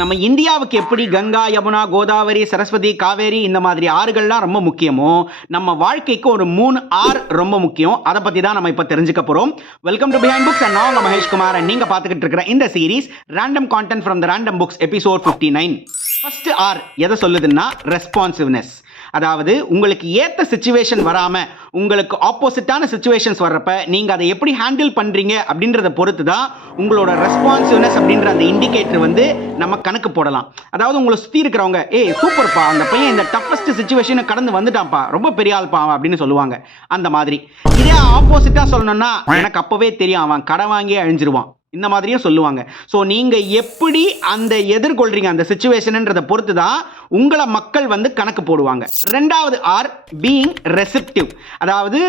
நம்ம இந்தியாவுக்கு எப்படி கங்கா, யமுனா, கோதாவரி, சரஸ்வதி, காவேரி இந்த மாதிரி ஆறுகள்லாம் ரொம்ப முக்கியமோ, நம்ம வாழ்க்கைக்கு ஒரு 3 ஆறு ரொம்ப முக்கியம். அதை பத்தி தான் நம்ம இப்ப தெரிஞ்சுக்க போறோம். Welcome to behind books and நான் உங்க மகேஷ் குமார். and நீங்க பார்த்துக்கிட்டு இருக்கிற இந்த series random content from the random books episode 59. First R எதை சொல்லுதுன்னா ரெஸ்பான்சிவ்னஸ். அதாவது உங்களுக்கு ஏத்த சிச்சுவேஷன் வராம உங்களுக்கு ஆப்போசிட்டான சிச்சுவேஷன்ஸ் வர்றப்ப நீங்க அதை எப்படி ஹேண்டில் பண்றீங்க அப்படின்றத பொறுத்து தான் உங்களோட ரெஸ்பான்சிவ்னஸ் அப்படின்ற அந்த இண்டிகேட்டர் வந்து நம்ம கணக்கு போடலாம். அதாவது உங்களை சுத்தி இருக்கிறவங்க சூப்பர்ப்பா, அந்த பையன் இந்த டஃபஸ்ட் சிச்சுவேஷனை கடந்து வந்துட்டான்ப்பா, ரொம்ப பெரிய ஆள்ப்பா அப்படின்னு சொல்லுவாங்க. அந்த மாதிரி இதே ஆப்போசிட்டா சொல்லணும்னா எனக்கு அப்பவே தெரியும் அவன் கடை வாங்கி அழிஞ்சிருவான், இந்த மாதிரியும் சொல்லுவாங்க. ஸோ நீங்க எப்படி அந்த எதிர்கொள்றீங்க அந்த சிச்சுவேஷன்ன்றதை பொறுத்து தான் உங்களை மக்கள் வந்து கணக்கு போடுவாங்க. ரெண்டாவது ஆர் பீயிங் ரெசிப்டிவ். அதாவது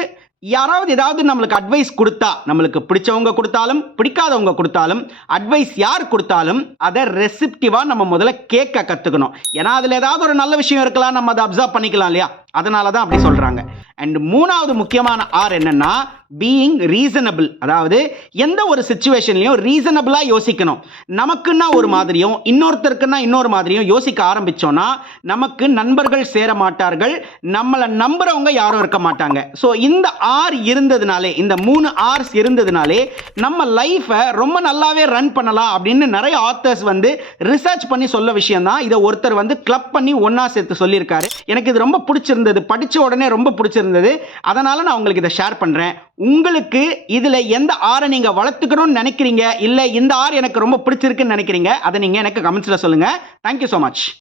யாராவது ஏதாவது நம்மளுக்கு அட்வைஸ் கொடுத்தா, நம்மளுக்கு பிடிச்சவங்க கொடுத்தாலும் பிடிக்காதவங்க கொடுத்தாலும் அட்வைஸ் யார் கொடுத்தாலும் அதை ரெசிப்டிவா நம்ம முதல்ல கேட்க கத்துக்கணும். ஏன்னா அதுல ஏதாவது ஒரு நல்ல விஷயம் இருக்கலாம், நம்ம அதை அப்சர்வ் பண்ணிக்கலாம் இல்லையா, அதனால தான் அப்படி சொல்றாங்க. அண்ட் மூணாவது முக்கியமான ஆர் என்னன்னா பீயிங் ரீசனபிள். அதாவது எந்த ஒரு சிச்சுவேஷன்லையும் ரீசனபிளா யோசிக்கணும். நமக்குன்னா ஒரு மாதிரியும் இன்னொருத்தருக்குன்னா இன்னொரு மாதிரியும் யோசிக்க ஆரம்பிச்சோம்னா நமக்கு நண்பர்கள் சேர மாட்டார்கள், நம்மளை நம்புறவங்க யாரும் இருக்க மாட்டாங்க. ஸோ இந்த ஆர் இருந்ததுனாலே, இந்த 3 ஆர்ஸ் இருந்ததுனாலே நம்ம லைஃபை ரொம்ப நல்லாவே ரன் பண்ணலாம் அப்படின்னு நிறைய ஆத்தர்ஸ் வந்து ரிசர்ச் பண்ணி சொல்ல விஷயம் தான். இதை ஒருத்தர் வந்து கிளப் பண்ணி ஒன்னா சேர்த்து சொல்லியிருக்காரு. எனக்கு இது ரொம்ப பிடிச்சிருந்தது, படிச்ச உடனே ரொம்ப பிடிச்சிருந்தது, அதனால நான் உங்களுக்கு இதை ஷேர் பண்றேன். உங்களுக்கு இதுல எந்த ஆரை நீங்க வளர்த்துக்கணும்னு நினைக்கிறீங்க, இல்ல இந்த ஆர் எனக்கு ரொம்ப பிடிச்சிருக்குன்னு நினைக்கிறீங்க, அதை நீங்க எனக்கு கமெண்ட்ஸ்ல சொல்லுங்க. Thank you so much.